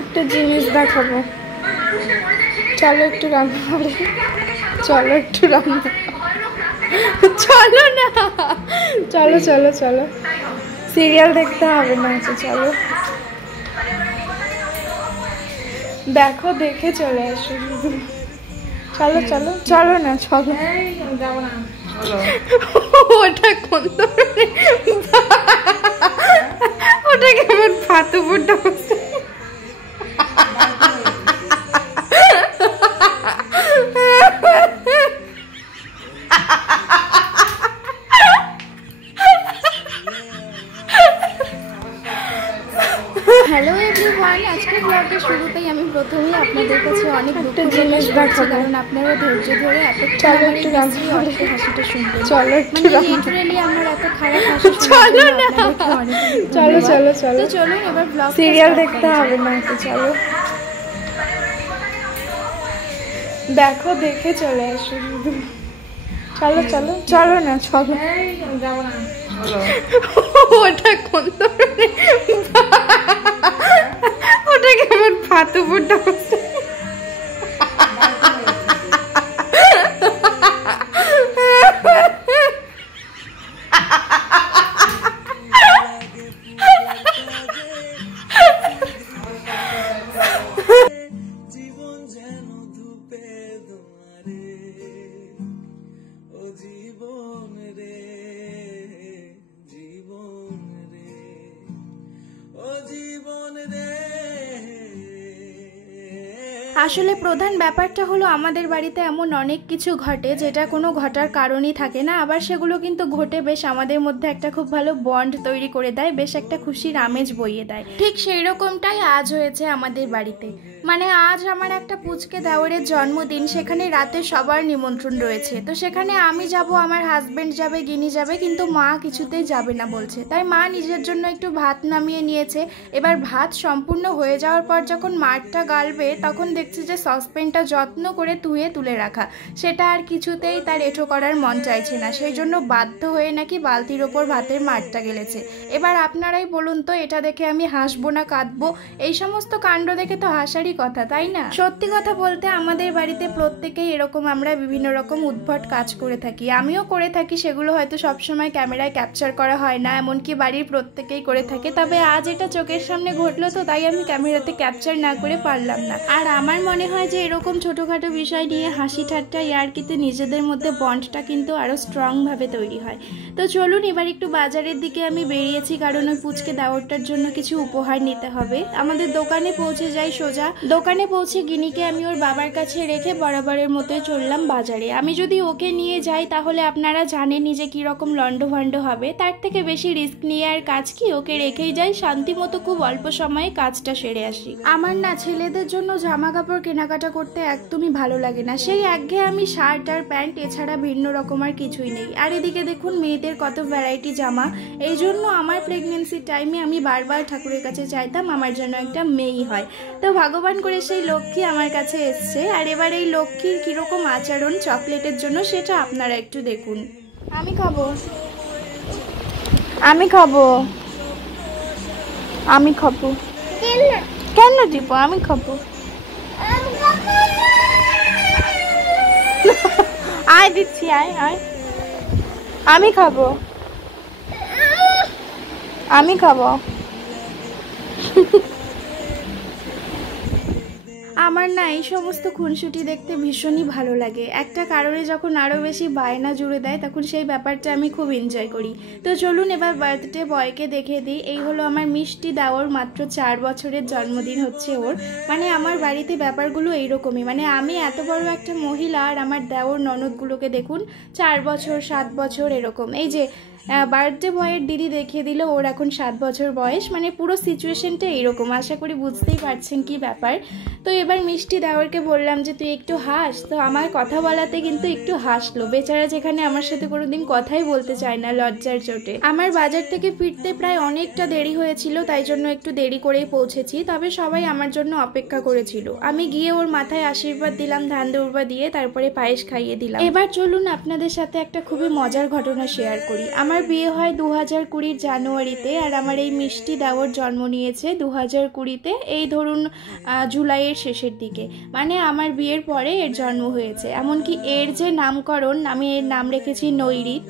একটা জিনিস দেখাবো, চলো একটু রান্না করে, চলো একটু রান্না, চলো না, চলো চলো চলো, সিরিয়াল দেখতে হবে না, চলো দেখো, দেখে চলে আসো, চলো চলো, চলো না, চলো, ওটা কোন ধরনের, ওটা কেমন ফাতু ফুটা হ্যালো এভরিওয়ান, আজকের ব্লগের শুরুতেই আমি প্রথমেই আপনাদের কাছে অনেক একটা জিনিস দেখাবো, কারণ আপনারা ধৈর্য ধরে এতক্ষণ একটু হাসিটা শুনবেন। চলো লিটারালি আমার এত খারাপ হাসি, চলো না, চলো চলো চলো, চলুন এবার ব্লগ, সিরিয়াল দেখতে হবে না, চলো দেখো, দেখে চলে আসো, চলো চলো, চলো না, চলো, ওটা কোন ধরনের, ওটা কেমন ফাতু ফুটা আসলে প্রধান ব্যাপারটা হলো আমাদের বাড়িতে এমন অনেক কিছু ঘটে যেটা কোনো ঘটার কারণই থাকে না, আবার সেগুলো কিন্তু ঘটে বেশ আমাদের মধ্যে একটা খুব ভালো বন্ড তৈরি করে দেয়, বেশ একটা খুশির আমেজ বইয়ে দেয়। ঠিক সেই রকমটাই আজ হয়েছে আমাদের বাড়িতে। মানে আজ আমার একটা পুচকে দেওরের জন্মদিন, সেখানে রাতে সবার নিমন্ত্রণ রয়েছে। তো সেখানে আমি যাব, আমার হাজবেন্ড যাবে, গিনি যাবে, কিন্তু মা কিছুতেই যাবে না বলছে। তাই মা নিজের জন্য একটু ভাত নামিয়ে নিয়েছে। এবার ভাত সম্পূর্ণ হয়ে যাওয়ার পর যখন মাঠটা গালবে, তখন দেখছি যে সসপ্যানটা যত্ন করে ধুয়ে তুলে রাখা, সেটা আর কিছুতেই তার এঁঠো করার মন চাইছে না। সেই জন্য বাধ্য হয়ে নাকি বালতির ওপর ভাতের মাঠটা গেলেছে। এবার আপনারাই বলুন তো, এটা দেখে আমি হাসবো না কাঁদবো? এই সমস্ত কাণ্ড দেখে তো হাসারই কথা, তাই না? সত্যি কথা বলতে আমাদের বাড়িতে প্রত্যেকেই এরকম আমরা বিভিন্ন রকম উদ্ভট কাজ করে থাকি, আমিও করে থাকি। সেগুলো হয়তো সবসময় ক্যামেরায় ক্যাপচার করা হয় না, এমনকি বাড়ির প্রত্যেকেই করে থাকে। তবে আজ এটা চোখের সামনে ঘটলো, তো তাই আমি ক্যামেরাতে ক্যাপচার না করে পারলাম না। আর আমার মনে হয় যে এরকম ছোটোখাটো বিষয় নিয়ে হাসি ঠাট্টা ইয়ার্কিতে নিজেদের মধ্যে বন্ডটা কিন্তু আরও স্ট্রংভাবে তৈরি হয়। তো চলুন এবার একটু বাজারের দিকে আমি বেরিয়েছি, কারণ ওই পুচকে দেওরটার জন্য কিছু উপহার নিতে হবে। আমাদের দোকানে পৌঁছে যাই সোজা। দোকানে পৌঁছে গিনিকে আমি ওর বাবার কাছে রেখে বরাবরের মতোই চললাম বাজারে। আমি যদি ওকে নিয়ে যাই তাহলে আপনারা জানেনই যে কীরকম লন্ডভন্ড হবে, তার থেকে বেশি রিস্ক নিয়ে আর কাজ কি, ওকে রেখেই যাই, শান্তি মতো খুব অল্প সময়ে কাজটা সেরে আসি। আমার না ছেলেদের জন্য জামা কাপড় কেনাকাটা করতে একদমই ভালো লাগে না, সেই একঘেয়ে আমি শার্ট আর প্যান্ট, এছাড়া ভিন্ন রকম আর কিছুই নেই। আর এদিকে দেখুন মেয়েদের কত ভ্যারাইটি জামা। এই জন্য আমার প্রেগনেন্সির টাইমে আমি বারবার ঠাকুরের কাছে চাইতাম আমার যেন একটা মেয়েই হয়। তো ভগবান করে সেই লক্ষ্মী আমার কাছে এসছে। আর এবার এই লক্ষ্মীর কীরকম আচরণ চকলেটের জন্য সেটা আপনারা একটু দেখুন। আমি খাবো, আমি খাবো, আমি খাবো, কেন দিব, আমি খাবো, আয় দিচ্ছি, আয় আয়, আমি খাবো, আমি খাবো। আমার না এই সমস্ত খুনসুটি দেখতে ভীষণই ভালো লাগে। একটা কারণে যখন আরও বেশি বায়না জুড়ে দেয় তখন সেই ব্যাপারটা আমি খুব এনজয় করি। তো চলুন এবার বার্থডে বয়কে দেখে দিই। এই হলো আমার মিষ্টি দেওর, মাত্র 4 বছরের জন্মদিন হচ্ছে ওর। মানে আমার বাড়িতে ব্যাপারগুলো এইরকমই, মানে আমি এত বড় একটা মহিলা আর আমার দেওর ননদগুলোকে দেখুন 4 বছর 7 বছর এরকম। এই যে বার্থডে বয়ের দিদি দেখিয়ে দিল, ওর এখন 7 বছর বয়স। মানে পুরো সিচুয়েশনটা এইরকম, আশা করি বুঝতেই পারছেন কি ব্যাপার। তো এবার মিষ্টি দেওরকে বললাম যে তুই একটু হাস, তো আমার কথা বলাতে কিন্তু একটু হাসলো। বেচারা যেখানে আমার সাথে কোনোদিন কথাই বলতে চায় না লজ্জার চোটে। আমার বাজার থেকে ফিরতে প্রায় অনেকটা দেরি হয়েছিল, তাই জন্য একটু দেরি করেই পৌঁছেছি। তবে সবাই আমার জন্য অপেক্ষা করেছিল। আমি গিয়ে ওর মাথায় আশীর্বাদ দিলাম ধান দৌড়বা দিয়ে, তারপরে পায়েস খাইয়ে দিলাম। এবার চলুন আপনাদের সাথে একটা খুবই মজার ঘটনা শেয়ার করি। আমার আমার বিয়ে হয় 2020 জানুয়ারিতে, আর আমার এই মিষ্টি দেওর জন্ম নিয়েছে 2020-তে, এই ধরুন জুলাইয়ের শেষের দিকে। মানে আমার বিয়ের পরে এর জন্ম হয়েছে। এমনকি এর যে নামকরণ, আমি এর নাম রেখেছি নৈরিত।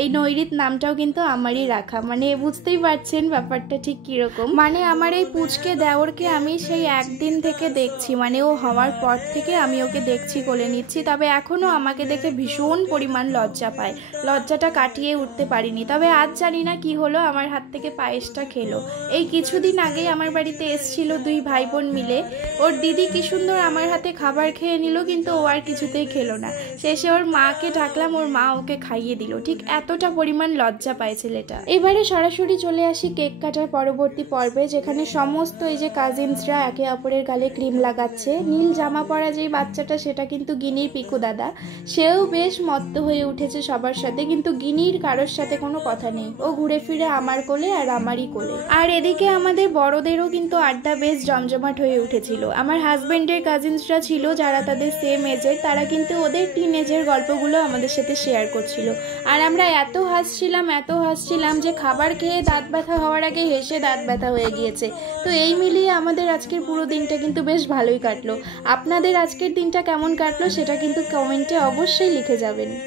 এই নৈরিত নামটাও কিন্তু আমারই রাখা। মানে বুঝতেই পারছেন ব্যাপারটা ঠিক কীরকম। মানে আমার এই পুচকে দেওরকে আমি সেই একদিন থেকে দেখছি, মানে ও হওয়ার পর থেকে আমি ওকে দেখছি, কোলে নিচ্ছি। তবে এখনও আমাকে দেখে ভীষণ পরিমাণ লজ্জা পায়, লজ্জাটা কাটিয়ে উঠতে পারিনি। তবে আজ জানি না কি হলো, আমার হাত থেকে পায়েসটা খেলো। এই কিছুদিন আগেই আমার বাড়িতে এসছিল 2 ভাই বোন মিলে। ওর দিদি কি সুন্দর আমার হাতে খাবার খেয়ে নিল, কিন্তু ও আর কিছুতেই খেলো না। শেষে ওর মাকে ডাকলাম, ওর মা ওকে খাইয়ে দিল। ঠিক এতটা পরিমাণ লজ্জা পায় ছেলেটা। এবারে সরাসরি চলে আসি কেক কাটার পরবর্তী পর্বে, যেখানে সমস্ত এই যে কাজিনসরা একে অপরের গালে ক্রিম লাগাচ্ছে। নীল জামা পরা যেই বাচ্চাটা, সেটা কিন্তু গিনির পিকু দাদা। সেও বেশ মত্ত হয়ে উঠেছে সবার সাথে, কিন্তু গিনির কারোর সাথে কোনো কথা নেই। ও ঘুরে ফিরে আমার কোলে আর আমারই কোলে। আর এদিকে আমাদের বড়দেরও কিন্তু আড্ডা বেশ জমজমাট হয়ে উঠেছিল। আমার হাজবেন্ডের কাজিনসরা ছিল যারা তাদের সেম এজের, তারা কিন্তু ওদের টিনেজের গল্পগুলো আমাদের সাথে শেয়ার করছিল। আর আমরা এত হাসছিলাম যে খাবার খেয়ে দাঁত ব্যথা হওয়ার আগে হেসে দাঁত ব্যথা হয়ে গিয়েছে। তো এই মিলিয়ে আমাদের আজকের পুরো দিনটা কিন্তু বেশ ভালোই কাটলো। আপনাদের আজকের দিনটা কেমন কাটলো সেটা কিন্তু কমেন্টে অবশ্যই লিখে যাবেন।